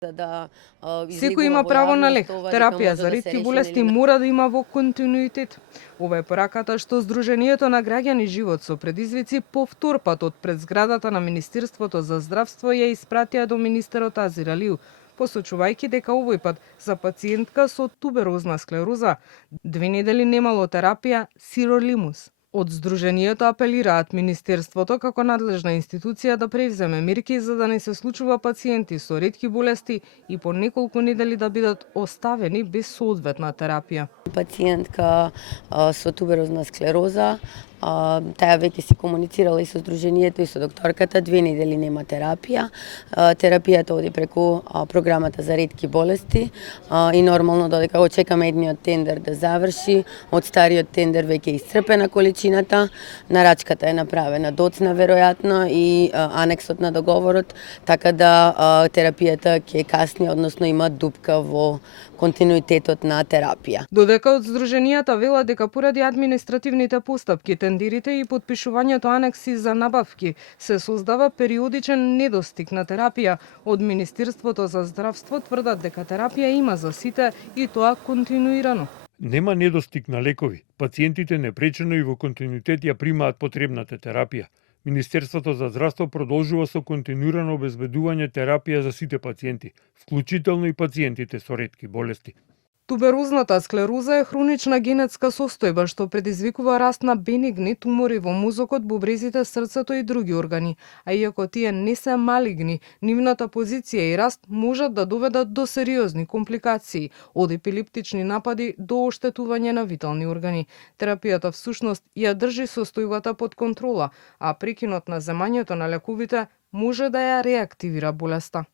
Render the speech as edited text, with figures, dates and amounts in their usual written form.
Секој има право на лек. Терапија за ретки болести мора да има во континуитет. Ова е пораката што Сдруженијето на граѓани Живот со предизвици повтор пат од пред зградата на Министерството за здравство ја испратија до министерот Азир Алиу, посочувајќи дека овој пат за пациентка со туберозна склероза 2 недели немало терапија сиролимус. Од Сдруженијето апелираат Министерството како надлежна институција да превземе мерки за да не се случува пациенти со ретки болести и по неколку недели да бидат оставени без соодветна терапија. Пациентка со туберозна склероза, таа веќе си комуницирала и со Сдруженијето и со докторката, 2 недели нема терапија. Терапијата оди преку програмата за ретки болести и нормално додека очекаме едниот тендер да заврши, од стариот тендер веќе е исцрпена количината, нарачката е направена доцна веројатно и анексот на договорот, така да терапијата ќе касни, односно има дупка во континуитетот на терапија. Додека од Сдруженијата велат дека поради административните постапки, тендерите и подпишувањето анекси за набавки се создава периодичен недостиг на терапија, од Министерството за здравство тврдат дека терапија има за сите и тоа континуирано. Нема недостиг на лекови. Пациентите непречено и во континуитет ја примаат потребната терапија. Министерството за здравство продолжува со континуирано обезбедување терапија за сите пациенти, вклучително и пациентите со ретки болести. Туберозната склероза е хронична генетска состојба што предизвикува раст на бенигни тумори во мозокот, бубрезите, срцето и други органи, а иако тие не се малигни, нивната позиција и раст можат да доведат до сериозни компликации, од епилептични напади до оштетување на витални органи. Терапијата всушност ја држи состојбата под контрола, а прекинот на земањето на лековите може да ја реактивира болеста.